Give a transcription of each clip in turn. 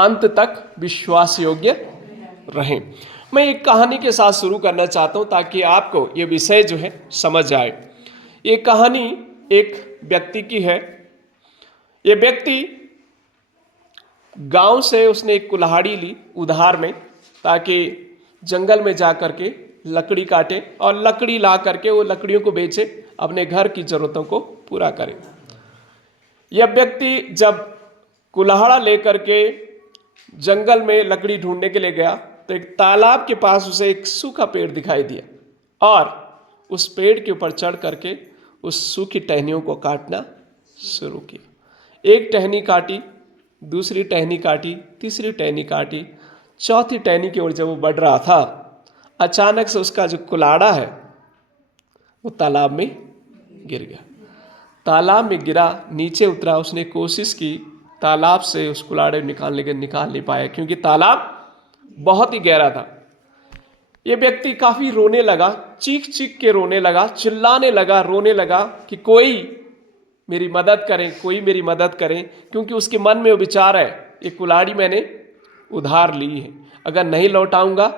अंत तक विश्वास योग्य रहें। मैं एक कहानी के साथ शुरू करना चाहता हूं ताकि आपको ये विषय जो है समझ आए। ये कहानी एक व्यक्ति की है। ये व्यक्ति गांव से उसने एक कुल्हाड़ी ली उधार में, ताकि जंगल में जा करके लकड़ी काटे और लकड़ी ला करके वो लकड़ियों को बेचे, अपने घर की जरूरतों को पूरा करे। यह व्यक्ति जब कुल्हाड़ा लेकर के जंगल में लकड़ी ढूंढने के लिए गया तो एक तालाब के पास उसे एक सूखा पेड़ दिखाई दिया और उस पेड़ के ऊपर चढ़ करके उस सूखी टहनियों को काटना शुरू किया। एक टहनी काटी, दूसरी टहनी काटी, तीसरी टहनी काटी, चौथी टहनी की ओर जब वो बढ़ रहा था, अचानक से उसका जो कुल्हाड़ा है वो तालाब में गिर गया। तालाब में गिरा, नीचे उतरा, उसने कोशिश की तालाब से उस कुल्हाड़े निकाल नहीं पाया क्योंकि तालाब बहुत ही गहरा था। ये व्यक्ति काफी रोने लगा, चीख चीख के रोने लगा, चिल्लाने लगा, रोने लगा कि कोई मेरी मदद करें, कोई मेरी मदद करें, क्योंकि उसके मन में वो विचार है ये कुल्हाड़ी मैंने उधार ली है, अगर नहीं लौटाऊंगा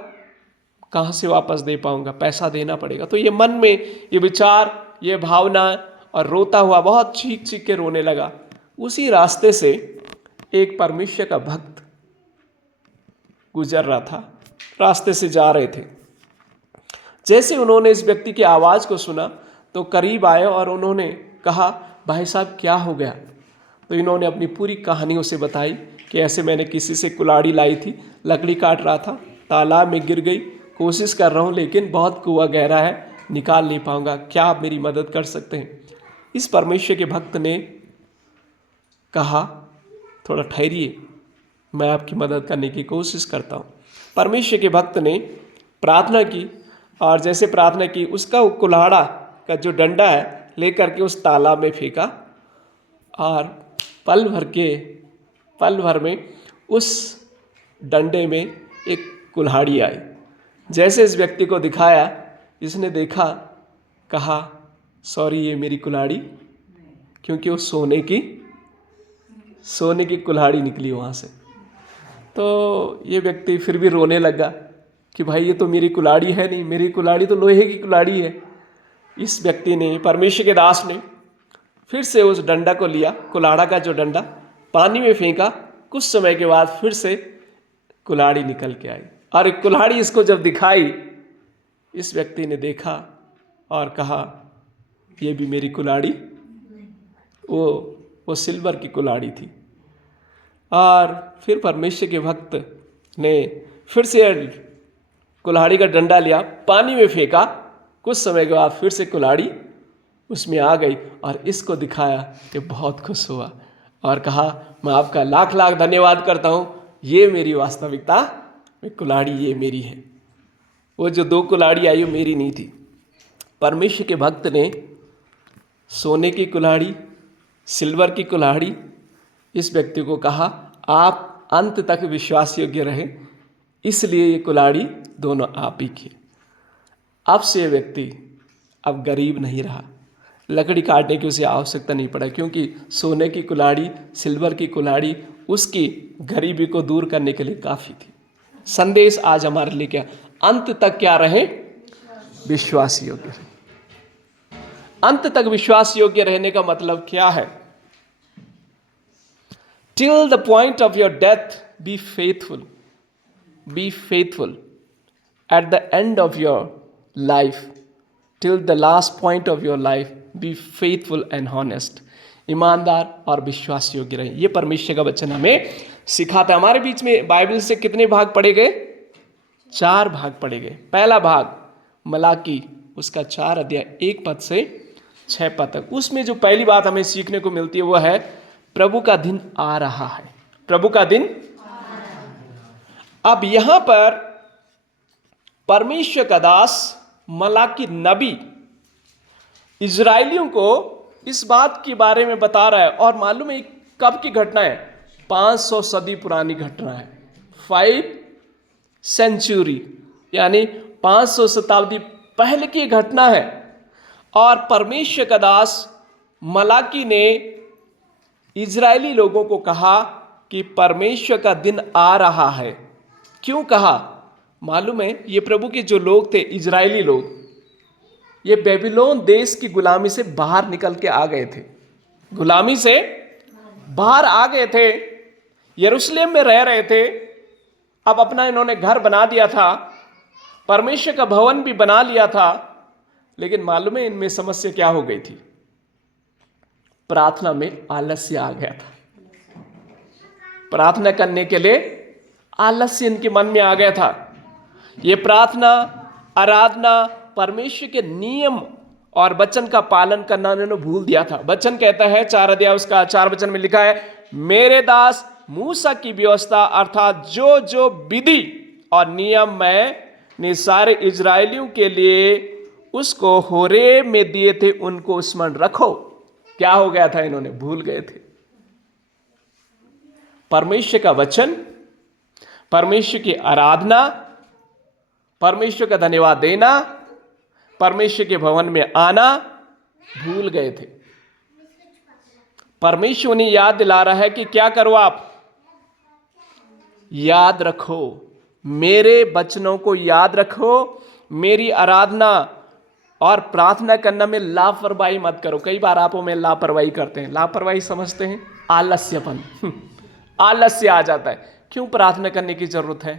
कहाँ से वापस दे पाऊंगा, पैसा देना पड़ेगा। तो ये मन में ये विचार, ये भावना, और रोता हुआ बहुत चीख चीख के रोने लगा। उसी रास्ते से एक परमेश्वर का भक्त गुजर रहा था, रास्ते से जा रहे थे। जैसे उन्होंने इस व्यक्ति की आवाज़ को सुना तो करीब आए और उन्होंने कहा, भाई साहब क्या हो गया? तो इन्होंने अपनी पूरी कहानी उसे बताई कि ऐसे मैंने किसी से कुल्हाड़ी लाई थी, लकड़ी काट रहा था, तालाब में गिर गई, कोशिश कर रहा हूँ लेकिन बहुत कुआं गहरा है, निकाल नहीं पाऊंगा, क्या आप मेरी मदद कर सकते हैं? इस परमेश्वर के भक्त ने कहा, थोड़ा ठहरिए, मैं आपकी मदद करने की कोशिश करता हूँ। परमेश्वर के भक्त ने प्रार्थना की और जैसे प्रार्थना की उसका कुल्हाड़ा का जो डंडा है लेकर के उस तालाब में फेंका और पल भर में उस डंडे में एक कुल्हाड़ी आई। जैसे इस व्यक्ति को दिखाया, इसने देखा, कहा सॉरी ये मेरी कुल्हाड़ी, क्योंकि वो सोने की कुल्हाड़ी निकली वहाँ से। तो ये व्यक्ति फिर भी रोने लगा कि भाई ये तो मेरी कुल्हाड़ी है नहीं, मेरी कुल्हाड़ी तो लोहे की कुल्हाड़ी है। इस व्यक्ति ने, परमेश्वर के दास ने, फिर से उस डंडा को लिया, कुल्हाड़ा का जो डंडा, पानी में फेंका। कुछ समय के बाद फिर से कुल्हाड़ी निकल के आई और एक कुल्हाड़ी इसको जब दिखाई, इस व्यक्ति ने देखा और कहा ये भी मेरी कुल्हाड़ी, वो सिल्वर की कुल्हाड़ी थी। और फिर परमेश्वर के भक्त ने फिर से कुल्हाड़ी का डंडा लिया, पानी में फेंका। कुछ समय के बाद फिर से कुल्हाड़ी उसमें आ गई और इसको दिखाया कि बहुत खुश हुआ और कहा मैं आपका लाख लाख धन्यवाद करता हूँ, ये मेरी वास्तविकता में कुल्हाड़ी ये मेरी है। वो जो दो कुल्हाड़ी आई वो मेरी नहीं थी। परमेश्वर के भक्त ने सोने की कुल्हाड़ी, सिल्वर की कुल्हाड़ी, इस व्यक्ति को कहा आप अंत तक विश्वास योग्य रहे, इसलिए ये कुल्हाड़ी दोनों आप ही की। अब से ये व्यक्ति अब गरीब नहीं रहा, लकड़ी काटने की उसे आवश्यकता नहीं पड़ा, क्योंकि सोने की कुल्हाड़ी, सिल्वर की कुल्हाड़ी उसकी गरीबी को दूर करने के लिए काफ़ी थी। संदेश आज हमारे लिए क्या? अंत तक क्या रहे? विश्वास योग्य रहे। अंत तक विश्वास योग्य रहने का मतलब क्या है? Till the point of your death, be faithful. Be faithful. At the end of your life, till the last point of your life, be faithful and honest. ईमानदार और विश्वास योग्य रहे। ये परमेश्वर का वचन हमें सिखाता है। हमारे बीच में बाइबल से कितने भाग पढ़े गए? 4 भाग पढ़े गए। पहला भाग मलाकी, उसका 4 अध्याय 1 पद से 6 पद तक। उसमें जो पहली बात हमें सीखने को मिलती है वो है प्रभु का दिन आ रहा है। प्रभु का दिन अब यहां पर परमेश्वर का दास मलाकी नबी इजरायलियों को इस बात के बारे में बता रहा है। और मालूम है कब की घटना है? 500 सदी पुरानी घटना है। 5 सेंचुरी यानी 500 शताब्दी पहले की घटना है। और परमेश्वर का दास मलाकी ने इजरायली लोगों को कहा कि परमेश्वर का दिन आ रहा है। क्यों कहा? मालूम है, ये प्रभु के जो लोग थे, इजरायली लोग, ये बेबीलोन देश की गुलामी से बाहर निकल के आ गए थे, गुलामी से बाहर आ गए थे, यरूशलेम में रह रहे थे। अब अपना इन्होंने घर बना दिया था, परमेश्वर का भवन भी बना लिया था, लेकिन मालूम है इनमें समस्या क्या हो गई थी? प्रार्थना में आलस्य आ गया था। प्रार्थना करने के लिए आलस्य इनके मन में आ गया था। ये प्रार्थना, आराधना, परमेश्वर के नियम और वचन का पालन करना उन्होंने भूल दिया था। वचन कहता है 4 अध्याय उसका 4 वचन में लिखा है, मेरे दास मूसा की व्यवस्था अर्थात जो जो विधि और नियम मैंने सारे इजरायलियों के लिए उसको होरेब में दिए थे उनको स्मरण रखो। क्या हो गया था? इन्होंने भूल गए थे। परमेश्वर का वचन, परमेश्वर की आराधना, परमेश्वर का धन्यवाद देना, परमेश्वर के भवन में आना भूल गए थे। परमेश्वर उन्हें याद दिला रहा है कि क्या करो, आप याद रखो, मेरे वचनों को याद रखो, मेरी आराधना और प्रार्थना करना में लापरवाही मत करो। कई बार आप में लापरवाही करते हैं। लापरवाही समझते हैं आलस्यपन। आलस्य आ जाता है। क्यों प्रार्थना करने की जरूरत है?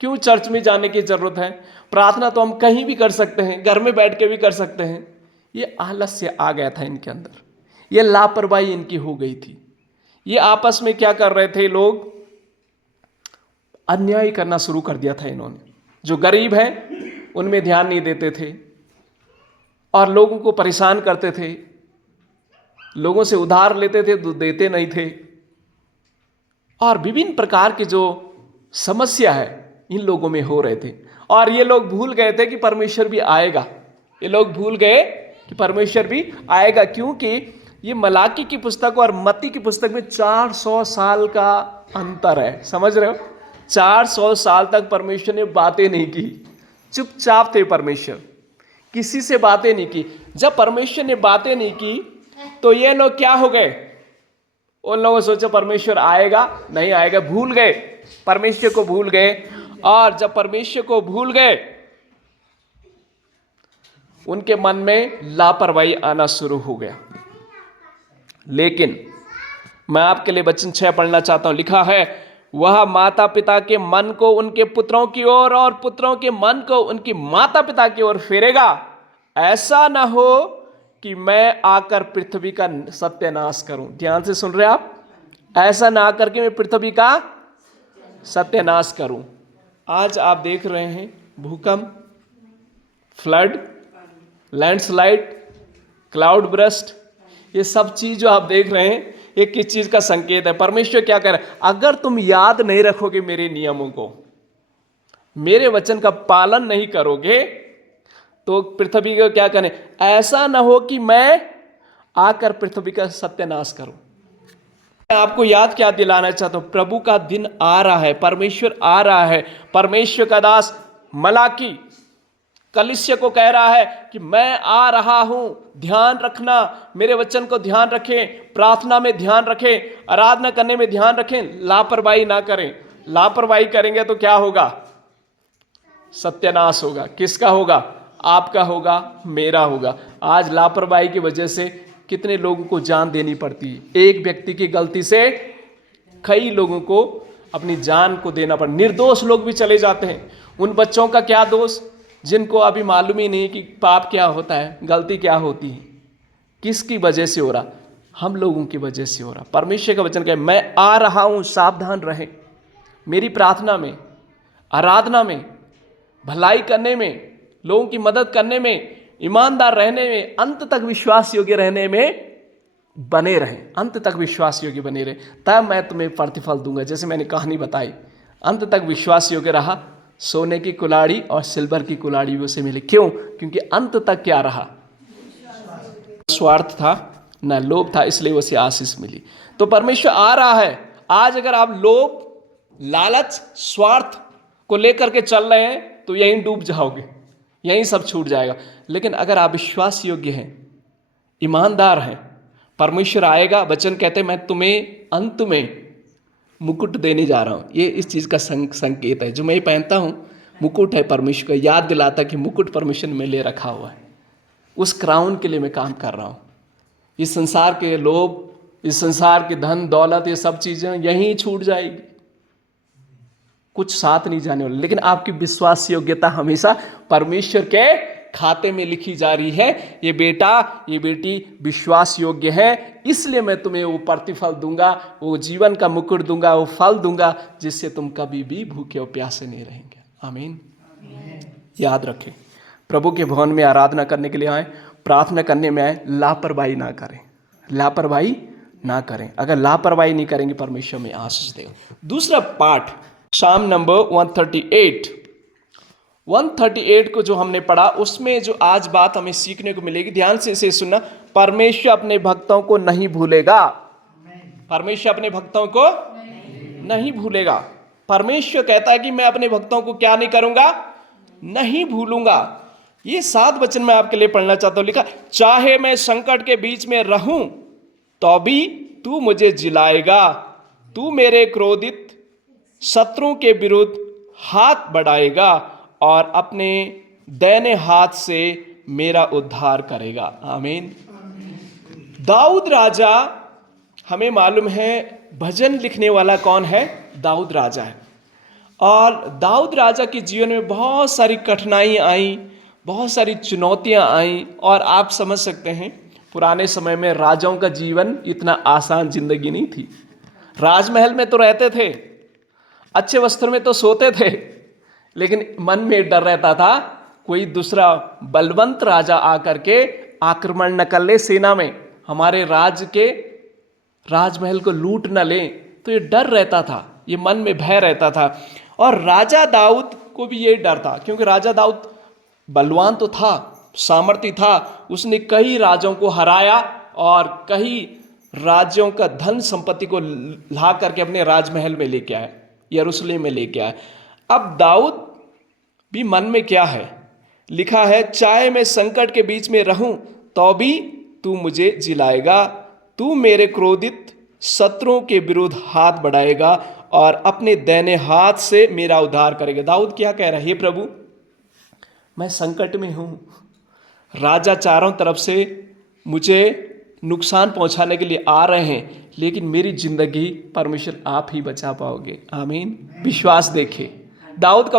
क्यों चर्च में जाने की जरूरत है? प्रार्थना तो हम कहीं भी कर सकते हैं, घर में बैठ के भी कर सकते हैं। ये आलस्य आ गया था इनके अंदर, ये लापरवाही इनकी हो गई थी। ये आपस में क्या कर रहे थे? लोग अन्याय करना शुरू कर दिया था इन्होंने। जो गरीब हैं उनमें ध्यान नहीं देते थे और लोगों को परेशान करते थे, लोगों से उधार लेते थे तो देते नहीं थे, और विभिन्न प्रकार की जो समस्या है इन लोगों में हो रहे थे। और ये लोग भूल गए थे कि परमेश्वर भी आएगा। ये लोग भूल गए कि परमेश्वर भी आएगा, क्योंकि ये मलाकी की पुस्तक और मत्ती की पुस्तक में 400 साल का अंतर है। समझ रहे हो? 400 साल तक परमेश्वर ने बातें नहीं की, चुपचाप थे परमेश्वर, किसी से बातें नहीं की। जब परमेश्वर ने बातें नहीं की तो ये लोग क्या हो गए? उन लोगों ने सोचा परमेश्वर आएगा, नहीं आएगा, भूल गए, परमेश्वर को भूल गए। और जब परमेश्वर को भूल गए, उनके मन में लापरवाही आना शुरू हो गया। लेकिन मैं आपके लिए वचन 6 पढ़ना चाहता हूं। लिखा है, वह माता पिता के मन को उनके पुत्रों की ओर और पुत्रों के मन को उनकी माता पिता की ओर फेरेगा। ऐसा ना हो कि मैं आकर पृथ्वी का सत्यानाश करूं। ध्यान से सुन रहे आप? ऐसा ना आकर के मैं पृथ्वी का सत्यानाश करूं। आज आप देख रहे हैं भूकंप, फ्लड, लैंडस्लाइड, क्लाउड बर्स्ट, ये सब चीज जो आप देख रहे हैं एक किस चीज का संकेत है? परमेश्वर क्या कह रहा है? अगर तुम याद नहीं रखोगे मेरे नियमों को, मेरे वचन का पालन नहीं करोगे, तो पृथ्वी को क्या करें? ऐसा ना हो कि मैं आकर पृथ्वी का सत्यानाश करूं। मैं आपको याद क्या दिलाना चाहता हूं? प्रभु का दिन आ रहा है, परमेश्वर आ रहा है। परमेश्वर का दास मलाकी कलीसिया को कह रहा है कि मैं आ रहा हूं, ध्यान रखना, मेरे वचन को ध्यान रखें, प्रार्थना में ध्यान रखें, आराधना करने में ध्यान रखें, लापरवाही ना करें। लापरवाही करेंगे तो क्या होगा? सत्यानाश होगा। किसका होगा? आपका होगा, मेरा होगा। आज लापरवाही की वजह से कितने लोगों को जान देनी पड़ती है। एक व्यक्ति की गलती से कई लोगों को अपनी जान को देना पड़ा। निर्दोष लोग भी चले जाते हैं। उन बच्चों का क्या दोष जिनको अभी मालूम ही नहीं कि पाप क्या होता है, गलती क्या होती है। किसकी वजह से हो रहा? हम लोगों की वजह से हो रहा। परमेश्वर का वचन क्या है? मैं आ रहा हूं, सावधान रहें। मेरी प्रार्थना में, आराधना में, भलाई करने में, लोगों की मदद करने में, ईमानदार रहने में, अंत तक विश्वास योग्य रहने में बने रहें। अंत तक विश्वास योग्य बने रहे, तब मैं तुम्हें प्रतिफल दूंगा। जैसे मैंने कहानी बताई, अंत तक विश्वास योग्य रहा, सोने की कुल्हाड़ी और सिल्वर की कुल्हाड़ी उसे मिली। क्यों? क्योंकि अंत तक क्या रहा? स्वार्थ था, ना लोभ था, इसलिए उसे आशीष मिली। तो परमेश्वर आ रहा है। आज अगर आप लोभ, लालच, स्वार्थ को लेकर के चल रहे हैं तो यहीं डूब जाओगे, यहीं सब छूट जाएगा। लेकिन अगर आप विश्वास योग्य हैं, ईमानदार हैं, परमेश्वर आएगा। वचन कहते हैं मैं तुम्हें अंत में मुकुट देने जा रहा हूँ। ये इस चीज़ का संकेत है। जो मैं पहनता हूँ मुकुट है परमेश्वर का, याद दिलाता कि मुकुट परमेश्वर में ले रखा हुआ है। उस क्राउन के लिए मैं काम कर रहा हूँ। इस संसार के लोभ, इस संसार के धन दौलत, ये सब चीज़ें यहीं छूट जाएगी, कुछ साथ नहीं जाने वाला। लेकिन आपकी विश्वास योग्यता हमेशा परमेश्वर के खाते में लिखी जा रही है। ये बेटा, ये बेटी विश्वास योग्य है, इसलिए मैं तुम्हें वो प्रतिफल दूंगा, वो जीवन का मुकुट दूंगा, वो फल दूंगा, जिससे तुम कभी भी भूखे और प्यासे नहीं रहेंगे। आमीन। याद रखें, प्रभु के भवन में आराधना करने के लिए आए, प्रार्थना करने में आए, लापरवाही ना करें, लापरवाही ना करें। अगर लापरवाही नहीं करेंगे परमेश्वर में आशीष देगा। दूसरा पाठ शाम नंबर 138 को जो हमने पढ़ा, उसमें जो आज बात हमें सीखने को मिलेगी, ध्यान से इसे सुनना। परमेश्वर अपने भक्तों को नहीं भूलेगा। परमेश्वर अपने भक्तों को नहीं भूलेगा। परमेश्वर कहता है कि मैं अपने भक्तों को क्या नहीं करूंगा, नहीं भूलूंगा। ये 7 वचन मैं आपके लिए पढ़ना चाहता हूं। लिखा, चाहे मैं संकट के बीच में रहूं तो भी तू मुझे जिलाएगा, तू मेरे क्रोधित शत्रुओं के विरुद्ध हाथ बढ़ाएगा और अपने दाहिने हाथ से मेरा उद्धार करेगा। आमीन। दाऊद राजा, हमें मालूम है भजन लिखने वाला कौन है, दाऊद राजा है। और दाऊद राजा के जीवन में बहुत सारी कठिनाई आई, बहुत सारी चुनौतियां आई। और आप समझ सकते हैं पुराने समय में राजाओं का जीवन इतना आसान जिंदगी नहीं थी। राजमहल में तो रहते थे, अच्छे वस्त्र में तो सोते थे, लेकिन मन में डर रहता था कोई दूसरा बलवंत राजा आकर के आक्रमण न कर ले, सेना में हमारे राज्य के राजमहल को लूट न ले। तो ये डर रहता था, ये मन में भय रहता था। और राजा दाऊद को भी ये डर था, क्योंकि राजा दाऊद बलवान तो था, सामर्थ्य था, उसने कई राजाओं को हराया और कई राज्यों का धन संपत्ति को ला करके अपने राजमहल में लेके आया, यरूशलेम में लेके आया। अब दाऊद भी मन में क्या है, लिखा है, चाहे मैं संकट के बीच में रहूं तो भी तू मुझे जिलाएगा, तू मेरे क्रोधित शत्रुओं के विरुद्ध हाथ बढ़ाएगा और अपने दाहिने हाथ से मेरा उद्धार करेगा। दाऊद क्या कह रहा है, हे प्रभु मैं संकट में हूं, राजा चारों तरफ से मुझे नुकसान पहुंचाने के लिए आ रहे हैं, लेकिन मेरी जिंदगी परमेश्वर आप ही बचा पाओगे। आमीन। विश्वास देखे दाऊद का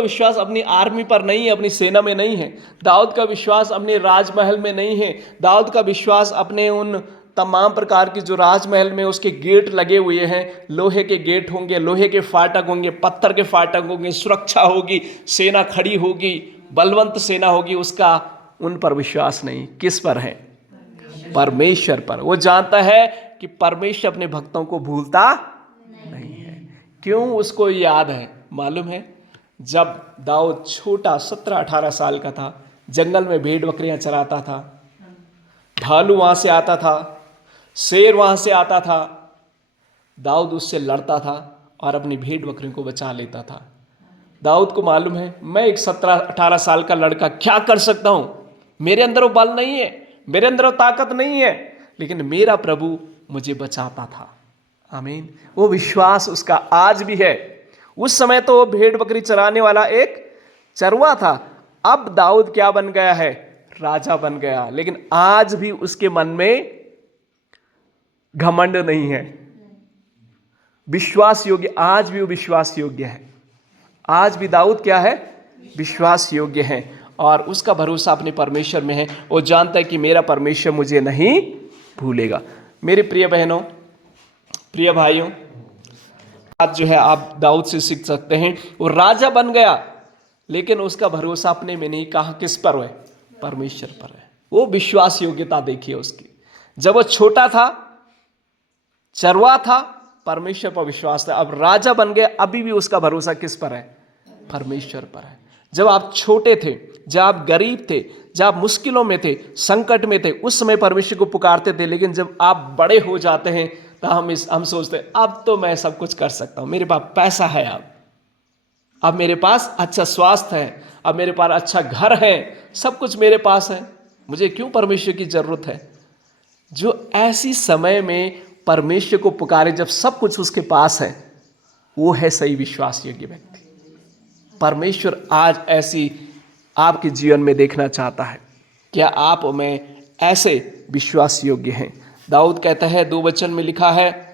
विश्वास अपनी आर्मी पर नहीं है, अपनी सेना में नहीं है। दाऊद का विश्वास अपने राजमहल में नहीं है। दाऊद का विश्वास अपने उन तमाम प्रकार की जो राजमहल में उसके गेट लगे हुए हैं, लोहे के गेट होंगे, लोहे के फाटक होंगे, पत्थर के फाटक होंगे, सुरक्षा होगी, सेना खड़ी होगी, बलवंत सेना होगी, उसका उन पर विश्वास नहीं। किस पर है? परमेश्वर पर। वो जानता है कि परमेश्वर अपने भक्तों को भूलता नहीं है। क्यों? उसको याद है, मालूम है, जब दाऊद छोटा 17-18 साल का था, जंगल में भेड़ बकरियां चराता था, भालू वहां से आता था, शेर वहां से आता था, दाऊद उससे लड़ता था और अपनी भेड़ बकरियों को बचा लेता था। दाऊद को मालूम है, मैं एक 17-18 साल का लड़का क्या कर सकता हूं, मेरे अंदर वो बल नहीं है, मेरे अंदर वो ताकत नहीं है, लेकिन मेरा प्रभु मुझे बचाता था। आमीन। वो विश्वास उसका आज भी है। उस समय तो वो भेड़ बकरी चराने वाला एक चरवा था, अब दाऊद क्या बन गया है? राजा बन गया। लेकिन आज भी उसके मन में घमंड नहीं है, विश्वास योग्य, आज भी वो विश्वास योग्य है। आज भी दाऊद क्या है? विश्वास योग्य है और उसका भरोसा अपने परमेश्वर में है। वो जानता है कि मेरा परमेश्वर मुझे नहीं भूलेगा। मेरे प्रिय बहनों, प्रिय भाइयों, आज जो है आप दाऊद से सीख सकते हैं। वो राजा बन गया, लेकिन उसका भरोसा अपने में नहीं, कहा किस पर है? परमेश्वर पर है। वो विश्वास योग्यता देखिए उसकी। जब वो छोटा था, चरवा था, परमेश्वर पर विश्वास था। अब राजा बन गया, अभी भी उसका भरोसा किस पर है? परमेश्वर पर है। जब आप छोटे थे, जब आप गरीब थे, जब आप मुश्किलों में थे, संकट में थे, उस समय परमेश्वर को पुकारते थे। लेकिन जब आप बड़े हो जाते हैं तो हम सोचते हैं अब तो मैं सब कुछ कर सकता हूं, मेरे पास पैसा है, अब मेरे पास अच्छा स्वास्थ्य है, अब मेरे पास अच्छा घर है, सब कुछ मेरे पास है, मुझे क्यों परमेश्वर की जरूरत है? जो ऐसी समय में परमेश्वर को पुकारे जब सब कुछ उसके पास है, वो है सही विश्वास योग्य व्यक्ति। परमेश्वर आज ऐसी आपके जीवन में देखना चाहता है। क्या आप और मैं ऐसे विश्वास योग्य हैं? दाऊद कहता है, 2 वचन में लिखा है,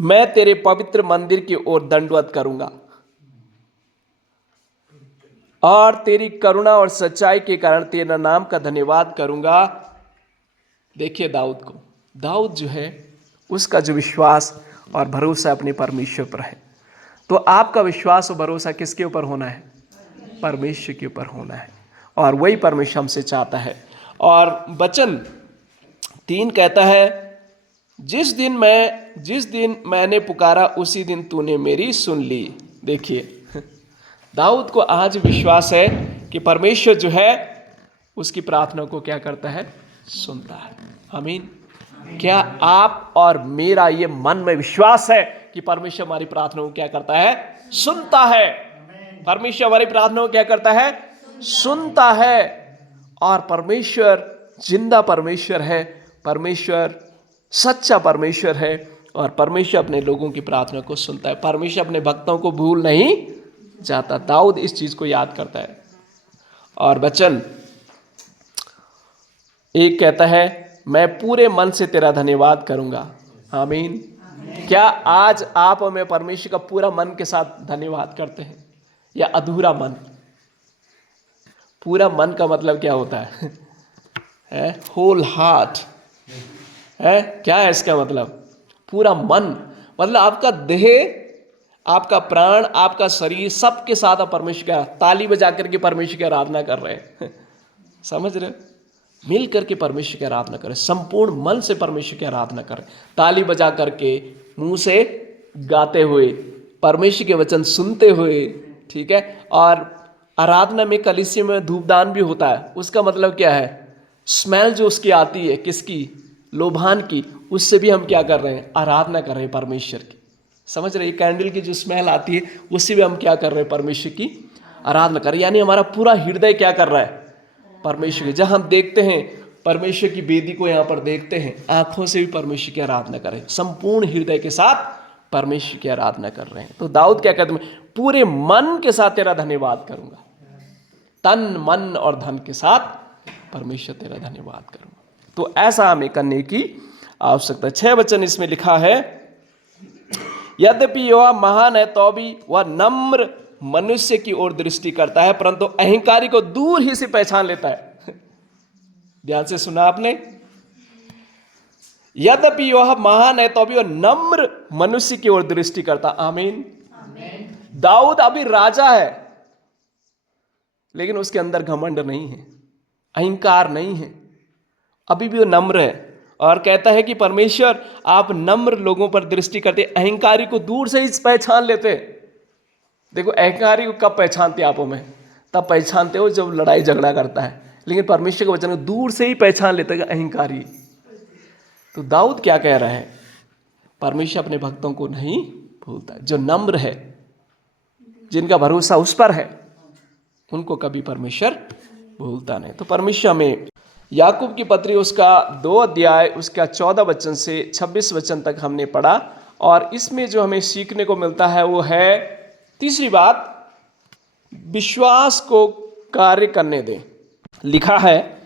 मैं तेरे पवित्र मंदिर की ओर दंडवत करूंगा और तेरी करुणा और सच्चाई के कारण तेरा नाम का धन्यवाद करूंगा। देखिए दाऊद जो है, उसका जो विश्वास और भरोसा अपने परमेश्वर पर है। तो आपका विश्वास और भरोसा किसके ऊपर होना है? परमेश्वर के ऊपर होना है, और वही परमेश्वर हमसे चाहता है। और वचन 3 कहता है, जिस दिन मैंने पुकारा उसी दिन तूने मेरी सुन ली। देखिए दाऊद को आज विश्वास है कि परमेश्वर जो है उसकी प्रार्थना को क्या करता है? सुनता है। आमीन। क्या आप और मेरा ये मन में विश्वास है कि परमेश्वर हमारी प्रार्थना को क्या करता है? सुनता है। परमेश्वर हमारी प्रार्थना को क्या करता है? सुनता है। और परमेश्वर जिंदा परमेश्वर है, परमेश्वर सच्चा परमेश्वर है, और परमेश्वर अपने लोगों की प्रार्थना को सुनता है। परमेश्वर अपने भक्तों को भूल नहीं जाता। दाऊद इस चीज को याद करता है। और वचन 1 कहता है, मैं पूरे मन से तेरा धन्यवाद करूंगा। आमीन। क्या आज आप और मैं परमेश्वर का पूरा मन के साथ धन्यवाद करते हैं, या अधूरा मन? पूरा मन का मतलब क्या होता है? होल हार्ट है। क्या है इसका मतलब? पूरा मन मतलब आपका देह, आपका प्राण, आपका शरीर, सबके साथ आप परमेश्वर का ताली बजा करके परमेश्वर की आराधना कर रहे हैं। समझ रहे? मिल करके परमेश्वर की आराधना करें, संपूर्ण मन से परमेश्वर की आराधना करें, ताली बजा करके, मुंह से गाते हुए, परमेश्वर के वचन सुनते हुए। ठीक है। और आराधना में कलीसिया में धूपदान भी होता है। उसका मतलब क्या है? स्मेल जो उसकी आती है, किसकी? लोभान की। उससे भी हम क्या कर रहे हैं? आराधना कर रहे हैं परमेश्वर की। समझ रहे? कैंडल की जो स्मेल आती है, उससे भी हम क्या कर रहे हैं? परमेश्वर की आराधना कर रहे हैं। यानी हमारा पूरा हृदय क्या कर रहा है? परमेश्वर की। जब हम देखते हैं परमेश्वर की वेदी को, यहाँ पर देखते हैं, आंखों से भी परमेश्वर की आराधना करें, संपूर्ण हृदय के साथ परमेश्वर की आराधना कर रहे हैं। तो दाऊद क्या कहते हैं? पूरे मन के साथ तेरा धन्यवाद करूंगा, तन मन और धन के साथ परमेश्वर तेरा धन्यवाद करूंगा। तो ऐसा हमें करने की आवश्यकता है। 6 वचन इसमें लिखा है, यद्यपि यहोवा महान है तो भी वह नम्र मनुष्य की ओर दृष्टि करता है, परंतु अहंकारी को दूर ही से पहचान लेता है। ध्यान से सुना आपने? यद्यपि यहोवा महान है तो भी वह नम्र मनुष्य की ओर दृष्टि करता। आमीन। दाऊद अभी राजा है, लेकिन उसके अंदर घमंड नहीं है, अहंकार नहीं है, अभी भी वो नम्र है। और कहता है कि परमेश्वर आप नम्र लोगों पर दृष्टि करते, अहंकारी को दूर से ही पहचान लेते। देखो अहंकारी को कब पहचानते आपो में? तब पहचानते हो जब लड़ाई झगड़ा करता है, लेकिन परमेश्वर के वचन को दूर से ही पहचान लेते हैं अहंकारी। तो दाऊद क्या कह रहे हैं? परमेश्वर अपने भक्तों को नहीं भूलता। जो नम्र है, जिनका भरोसा उस पर है, उनको कभी परमेश्वर भूलता नहीं। तो परमेश्वर हमें याकूब की पत्री उसका 2 अध्याय उसका 14 वचन से 26 वचन तक हमने पढ़ा, और इसमें जो हमें सीखने को मिलता है वो है, तीसरी बात, विश्वास को कार्य करने दें। लिखा है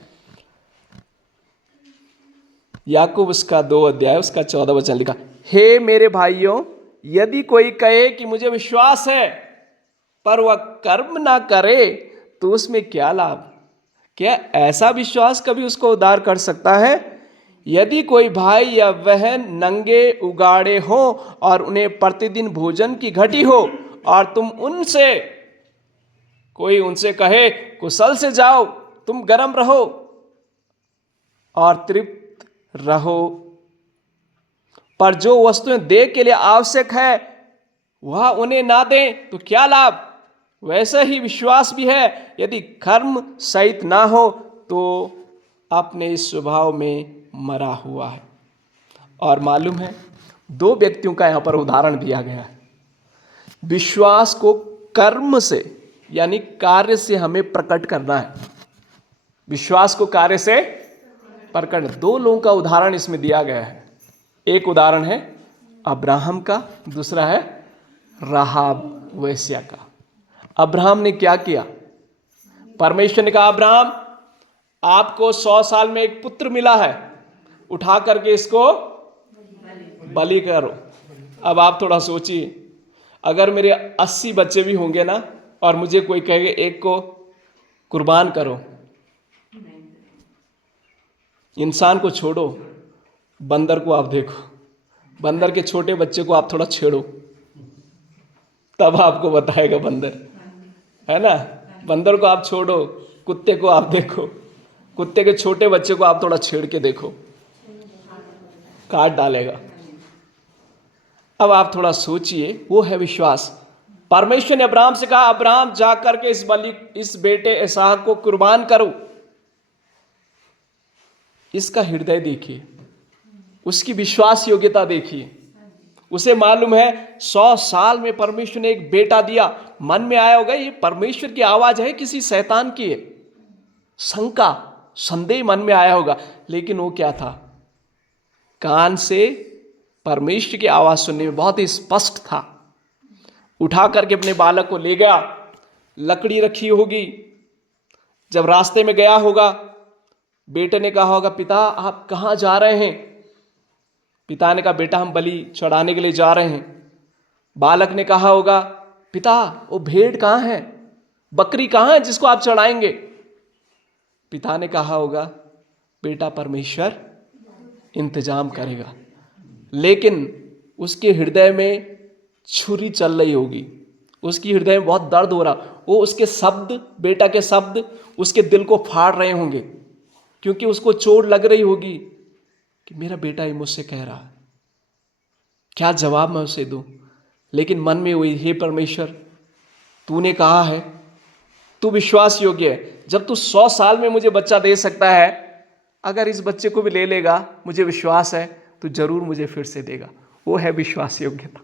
याकूब उसका 2 अध्याय उसका 14 वचन लिखा, हे मेरे भाइयों, यदि कोई कहे कि मुझे विश्वास है पर वह कर्म ना करे तो उसमें क्या लाभ? क्या ऐसा विश्वास कभी उसको उद्धार कर सकता है? यदि कोई भाई या बहन नंगे उगाड़े हो और उन्हें प्रतिदिन भोजन की घटी हो, और कोई उनसे कहे कुशल से जाओ, तुम गर्म रहो और तृप्त रहो, पर जो वस्तुएं देह के लिए आवश्यक है वह उन्हें ना दें तो क्या लाभ? वैसे ही विश्वास भी है, यदि कर्म सहित ना हो तो अपने इस स्वभाव में मरा हुआ है। और मालूम है 2 व्यक्तियों का यहां पर उदाहरण दिया गया है। विश्वास को कर्म से यानी कार्य से हमें प्रकट करना है। विश्वास को कार्य से प्रकट, 2 लोगों का उदाहरण इसमें दिया गया है। एक उदाहरण है अब्राहम का, दूसरा है राहाब वेश्या का। अब्राहम ने क्या किया? परमेश्वर ने कहा अब्राहम आपको 100 साल में एक पुत्र मिला है, उठा करके इसको बलि करो। अब आप थोड़ा सोचिए, अगर मेरे 80 बच्चे भी होंगे ना और मुझे कोई कहे एक को कुर्बान करो, इंसान को छोड़ो, बंदर को आप देखो, बंदर के छोटे बच्चे को आप थोड़ा छेड़ो, तब आपको बताएगा बंदर, है ना। बंदर को आप छोड़ो, कुत्ते को आप देखो, कुत्ते के छोटे बच्चे को आप थोड़ा छेड़ के देखो, काट डालेगा। अब आप थोड़ा सोचिए, वो है विश्वास। परमेश्वर ने अब्राहम से कहा अब्राहम जा करके इस बेटे इसहाक को कुर्बान करो। इसका हृदय देखिए, उसकी विश्वास योग्यता देखिए। उसे मालूम है 100 साल में परमेश्वर ने एक बेटा दिया। मन में आया होगा ये परमेश्वर की आवाज है किसी शैतान की है, शंका संदेह मन में आया होगा। लेकिन वो क्या था? कान से परमेश्वर की आवाज सुनने में बहुत ही स्पष्ट था। उठा करके अपने बालक को ले गया, लकड़ी रखी होगी, जब रास्ते में गया होगा बेटे ने कहा होगा पिता आप कहाँ जा रहे हैं? पिता ने कहा बेटा हम बलि चढ़ाने के लिए जा रहे हैं। बालक ने कहा होगा पिता वो भेड़ कहाँ है, बकरी कहाँ है जिसको आप चढ़ाएंगे? पिता ने कहा होगा बेटा परमेश्वर इंतजाम करेगा। लेकिन उसके हृदय में छुरी चल रही होगी, उसकी हृदय में बहुत दर्द हो रहा, वो उसके शब्द, बेटा के शब्द उसके दिल को फाड़ रहे होंगे, क्योंकि उसको चोट लग रही होगी कि मेरा बेटा ही मुझसे कह रहा है, क्या जवाब मैं उसे दूं? लेकिन मन में हुई हे परमेश्वर तूने कहा है, तू विश्वास योग्य है, जब तू 100 साल में मुझे बच्चा दे सकता है, अगर इस बच्चे को भी ले लेगा मुझे विश्वास है तो जरूर मुझे फिर से देगा। वो है विश्वास योग्यता,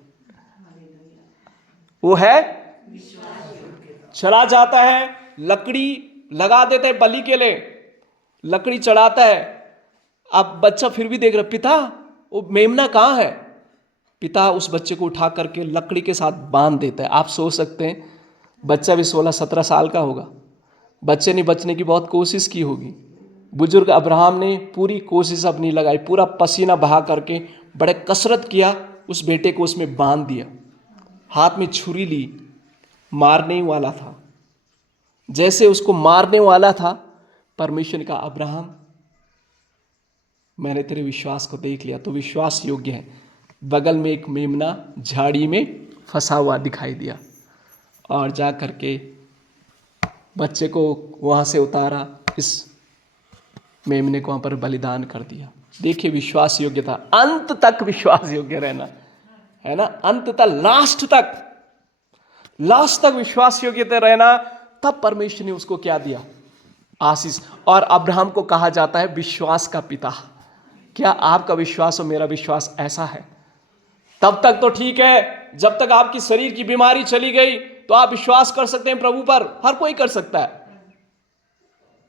वो है चला जाता है, लकड़ी लगा देता है बलि के लिए, लकड़ी चढ़ाता है। अब बच्चा फिर भी देख रहा पिता वो मेमना कहाँ है? पिता उस बच्चे को उठा करके लकड़ी के साथ बांध देता है। आप सोच सकते हैं बच्चा भी 16-17 साल का होगा, बच्चे ने बचने की बहुत कोशिश की होगी। बुजुर्ग अब्राहम ने पूरी कोशिश अपनी लगाई, पूरा पसीना बहा करके बड़े कसरत किया, उस बेटे को उसमें बांध दिया, हाथ में छुरी ली, मारने ही वाला था। जैसे उसको मारने वाला था परमेश्वर ने कहा अब्राहम मैंने तेरे विश्वास को देख लिया, तो विश्वास योग्य है। बगल में एक मेमना झाड़ी में फंसा हुआ दिखाई दिया और जा करके बच्चे को वहाँ से उतारा, इस मेमने को वहाँ पर बलिदान कर दिया। देखिए विश्वास योग्यता, अंत तक विश्वास योग्य रहना, है ना, अंत तक, लास्ट तक विश्वास योग्यता रहना। तब परमेश्वर ने उसको क्या दिया? आशीष। और अब्राहम को कहा जाता है विश्वास का पिता। क्या आपका विश्वास और मेरा विश्वास ऐसा है? तब तक तो ठीक है, जब तक आपकी शरीर की बीमारी चली गई तो आप विश्वास कर सकते हैं प्रभु पर, हर कोई कर सकता है।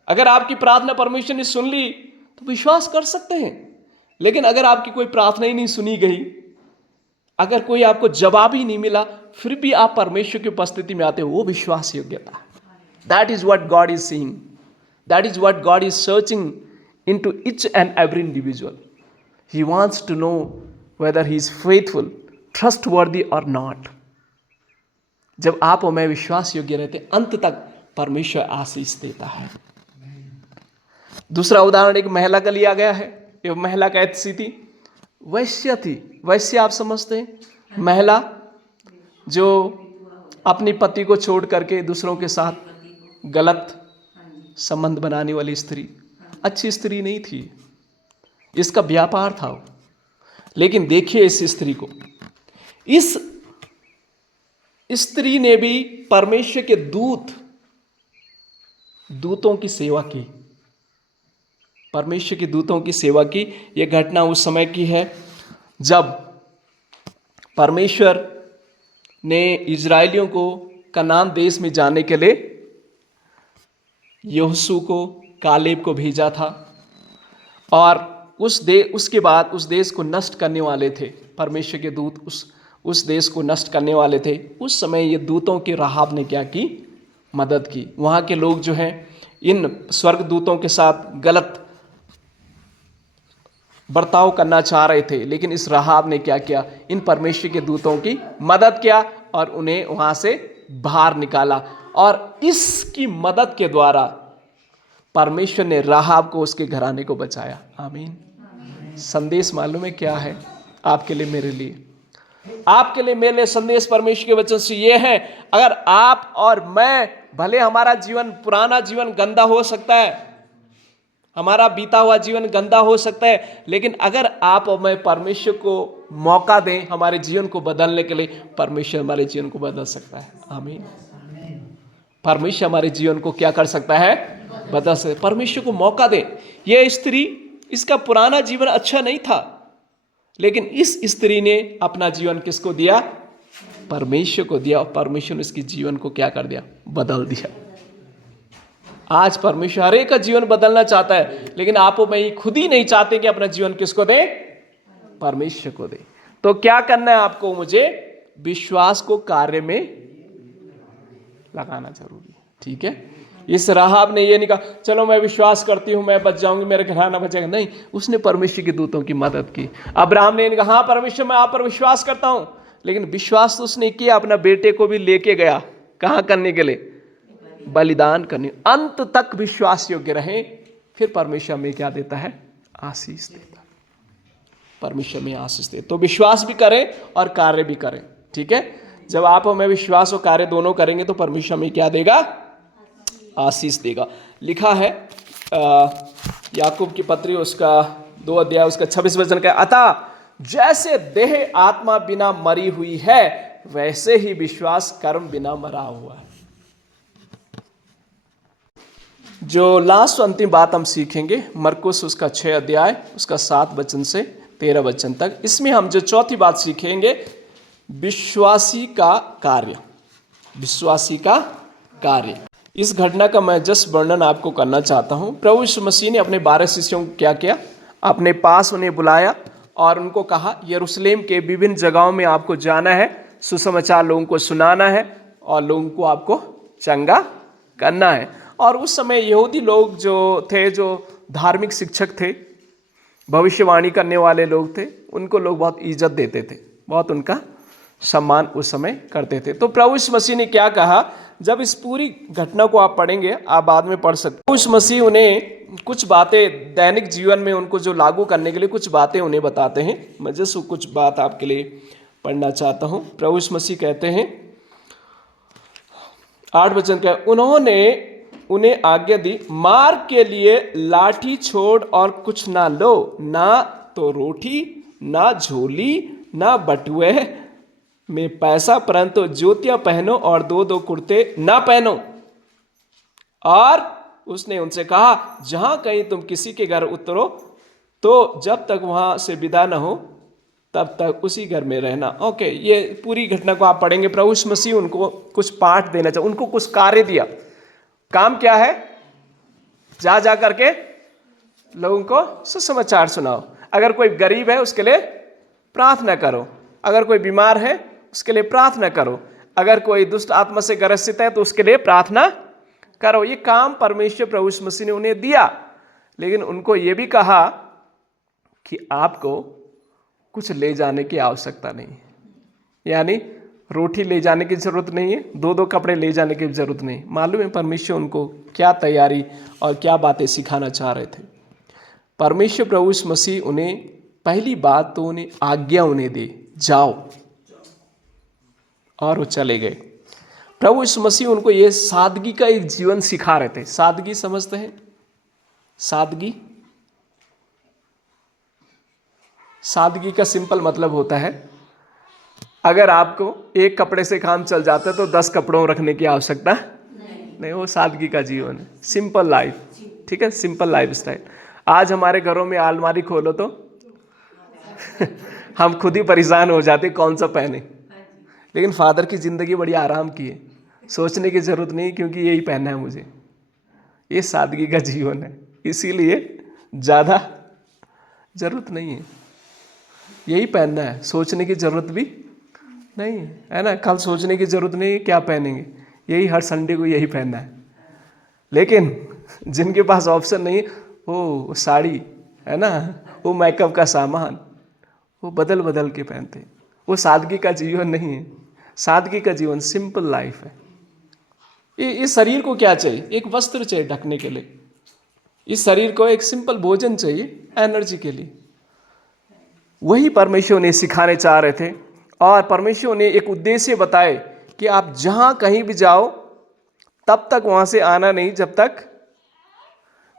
अगर आपकी प्रार्थना परमेश्वर ने सुन ली तो विश्वास कर सकते हैं। लेकिन अगर आपकी कोई प्रार्थना ही नहीं सुनी गई, अगर कोई आपको जवाब ही नहीं मिला, फिर भी आप परमेश्वर की उपस्थिति में आते हो, वो विश्वास योग्यता है। That is what God is seeing, that is what God is searching into each and every individual. He wants to know whether he is faithful, trustworthy or not. जब आप और मैं विश्वास योग्य रहते, अंत तक परमेश्वर आशीष देता है। दूसरा उदाहरण एक महिला का लिया गया है। ये महिला का ऐसी थी, वैश्य थी। वैश्य आप समझते हैं, महिला जो अपनी पति को छोड़ करके दूसरों के साथ गलत संबंध बनाने वाली स्त्री, अच्छी स्त्री नहीं थी, इसका व्यापार था। लेकिन देखिए इस स्त्री को, इस स्त्री ने भी परमेश्वर के दूतों की सेवा की, परमेश्वर के दूतों की सेवा की। यह घटना उस समय की है जब परमेश्वर ने इजराइलियों को कनान देश में जाने के लिए यहोशू को, कालेब को भेजा था। और उसके बाद उस देश को नष्ट करने वाले थे, परमेश्वर के दूत उस देश को नष्ट करने वाले थे। उस समय ये दूतों की राहाब ने क्या की? मदद की। वहाँ के लोग जो हैं इन स्वर्ग दूतों के साथ गलत बर्ताव करना चाह रहे थे, लेकिन इस राहाब ने क्या किया? इन परमेश्वर के दूतों की मदद किया और उन्हें वहाँ से बाहर निकाला। और इसकी मदद के द्वारा परमेश्वर ने राहाब को, उसके घराने को बचाया। आमीन। संदेश मालूम है क्या है आपके लिए, मेरे लिए? आपके लिए, मेरे लिए संदेश परमेश्वर के वचन से ये है, अगर आप और मैं, भले हमारा जीवन, पुराना जीवन गंदा हो सकता है, हमारा बीता हुआ जीवन गंदा हो सकता है, लेकिन अगर आप और मैं परमेश्वर को मौका दें हमारे जीवन को बदलने के लिए, परमेश्वर हमारे जीवन को बदल सकता है। आमीन। परमेश्वर हमारे जीवन को क्या कर सकता है? बदल सकता है। परमेश्वर को मौका दें। यह स्त्री, इसका पुराना जीवन अच्छा नहीं था, लेकिन इस स्त्री ने अपना जीवन किसको दिया? परमेश्वर को दिया, और परमेश्वर ने इसके जीवन को क्या कर दिया? बदल दिया। आज परमेश्वर हर एक का जीवन बदलना चाहता है, लेकिन आप और मैं खुद ही नहीं चाहते कि अपना जीवन किसको दे? परमेश्वर को दे। तो क्या करना है आपको मुझे? विश्वास को कार्य में लगाना जरूरी है। ठीक है? इस राहाब ने ये नहीं कहा चलो मैं विश्वास करती हूं, मैं बच जाऊंगी, मेरे घराना बचेगा। नहीं, उसने परमेश्वर के दूतों की मदद की। अब्राहम ने कहा हाँ परमेश्वर, मैं आप पर विश्वास करता हूं, लेकिन विश्वास तो उसने किया, अपना बेटे को भी लेके गया। कहां करने के लिए? बलिदान करने। अंत तक विश्वास योग्य रहे, फिर परमेश्वर में क्या देता है? आशीष देता। परमेश्वर में आशीष दे। तो विश्वास भी करें और कार्य भी करें। ठीक है? जब आप और मैं विश्वास और कार्य दोनों करेंगे तो परमेश्वर में क्या देगा? आशीष देगा। लिखा है याकूब की पत्री, उसका 2 अध्याय, उसका 26 वचन का, अतः जैसे देह आत्मा बिना मरी हुई है, वैसे ही विश्वास कर्म बिना मरा हुआ है। जो लास्ट अंतिम बात हम सीखेंगे मरकुस उसका 6 अध्याय, उसका 7 वचन से 13 वचन तक। इसमें हम जो चौथी बात सीखेंगे, विश्वासी का कार्य। विश्वासी का कार्य। इस घटना का मैं जस्ट वर्णन आपको करना चाहता हूं। प्रभु यीशु मसीह ने अपने 12 शिष्यों को क्या किया? अपने पास उन्हें बुलाया और उनको कहा यरूशलेम के विभिन्न जगहों में आपको जाना है, सुसमाचार लोगों को सुनाना है और लोगों को आपको चंगा करना है। और उस समय यहूदी लोग जो थे, जो धार्मिक शिक्षक थे, भविष्यवाणी करने वाले लोग थे, उनको लोग बहुत इज्जत देते थे, बहुत उनका सम्मान उस समय करते थे। तो प्रभु यीशु मसीह ने क्या कहा? जब इस पूरी घटना को आप पढ़ेंगे, आप बाद में पढ़ सकते। प्रभु यीशु मसीह उन्हें कुछ बातें दैनिक जीवन में उनको जो लागू करने के लिए कुछ बातें उन्हें बताते हैं। मैं जैसे कुछ बात आपके लिए पढ़ना चाहता हूँ। प्रभु यीशु मसीह कहते हैं, 8 वचन का, उन्होंने उन्हें आज्ञा दी, मार्ग के लिए लाठी छोड़ और कुछ ना लो, ना तो रोटी, ना झोली, ना बटुए में पैसा, परंतु जूतियां पहनो और 2-2 कुर्ते ना पहनो। और उसने उनसे कहा, जहां कहीं तुम किसी के घर उतरो तो जब तक वहां से विदा न हो तब तक उसी घर में रहना। ओके, ये पूरी घटना को आप पढ़ेंगे। प्रभु यीशु मसीह उनको कुछ पाठ देना चाहिए, उनको कुछ कार्य दिया। काम क्या है? जा करके लोगों को सुसमाचार सुनाओ। अगर कोई गरीब है उसके लिए प्रार्थना करो, अगर कोई बीमार है उसके लिए प्रार्थना करो, अगर कोई दुष्ट आत्मा से ग्रसित है तो उसके लिए प्रार्थना करो। ये काम परमेश्वर प्रभु यीशु मसीह ने उन्हें दिया, लेकिन उनको ये भी कहा कि आपको कुछ ले जाने की आवश्यकता नहीं है, यानी रोटी ले जाने की जरूरत नहीं है, 2-2 कपड़े ले जाने की जरूरत नहीं। मालूम है परमेश्वर उनको क्या तैयारी और क्या बातें सिखाना चाह रहे थे? परमेश्वर प्रभु यीशु मसीह उन्हें पहली बात तो उन्हें आज्ञा उन्हें दे, जाओ, और वो चले गए। प्रभु यीशु मसीह उनको ये सादगी का एक जीवन सिखा रहे थे। सादगी समझते हैं? सादगी, सादगी का सिंपल मतलब होता है, अगर आपको एक कपड़े से काम चल जाता है तो 10 कपड़ों रखने की आवश्यकता नहीं। वो सादगी का जीवन है, सिंपल लाइफ। ठीक है, सिंपल लाइफ स्टाइल। आज हमारे घरों में अलमारी खोलो तो हम खुद ही परेशान हो जाते कौन सा पहने, लेकिन फादर की ज़िंदगी बड़ी आराम की है, सोचने की ज़रूरत नहीं क्योंकि यही पहनना है मुझे। ये सादगी का जीवन है, इसीलिए ज़्यादा जरूरत नहीं है, यही पहनना है, सोचने की जरूरत भी नहीं है ना, कल सोचने की जरूरत नहीं है क्या पहनेंगे, यही हर संडे को यही पहनना है। लेकिन जिनके पास ऑप्शन नहीं, वो साड़ी है ना, वो मेकअप का सामान, वो बदल बदल के पहनते हैं। वो सादगी का जीवन नहीं है, सादगी का जीवन सिंपल लाइफ है। इस शरीर को क्या चाहिए? एक वस्त्र चाहिए ढकने के लिए, इस शरीर को एक सिंपल भोजन चाहिए एनर्जी के लिए। वही परमेश्वर ने सिखाने चाह रहे थे, और परमेश्वर ने एक उद्देश्य बताए कि आप जहां कहीं भी जाओ तब तक वहां से आना नहीं जब तक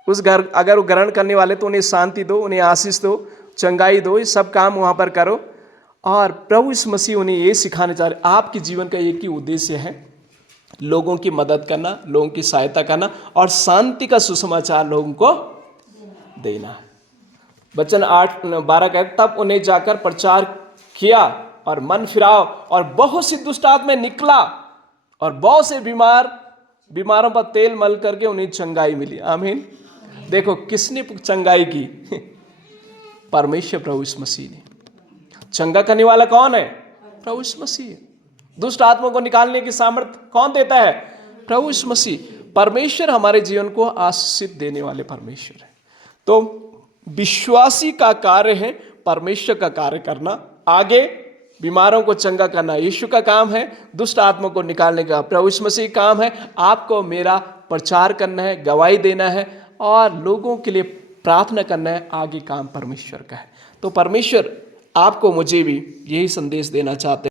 उस घर, अगर वो ग्रहण करने वाले तो उन्हें शांति दो, उन्हें आशीष दो, चंगाई दो, ये सब काम वहां पर करो। और प्रभु यीशु मसीह उन्हें ये सिखाने चाह रहे, आपके जीवन का एक ही उद्देश्य है, लोगों की मदद करना, लोगों की सहायता करना और शांति का सुसमाचार लोगों को देना है। वचन 8-12 कहते, तब उन्हें जाकर प्रचार किया और मन फिराओ, और बहुत सी दुष्ट आत्माएं निकला और बहुत से बीमारों पर तेल मल करके उन्हें चंगाई मिली। आमीन। देखो किसने चंगाई की? परमेश्वर प्रभु यीशु मसीह ने। चंगा करने वाला कौन है? प्रभु यीशु मसीह। दुष्ट आत्माओं को निकालने की सामर्थ्य कौन देता है? प्रभु यीशु मसीह। परमेश्वर हमारे जीवन को आशीष देने वाले परमेश्वर है। तो विश्वासी का कार्य है परमेश्वर का कार्य करना, आगे बीमारों को चंगा करना यीशु का काम है, दुष्ट आत्माओं को निकालने का प्रभु यीशु मसीह का काम है। आपको मेरा प्रचार करना है, गवाही देना है और लोगों के लिए प्रार्थना करना है, आगे काम परमेश्वर का है। तो परमेश्वर आपको मुझे भी यही संदेश देना चाहते हैं।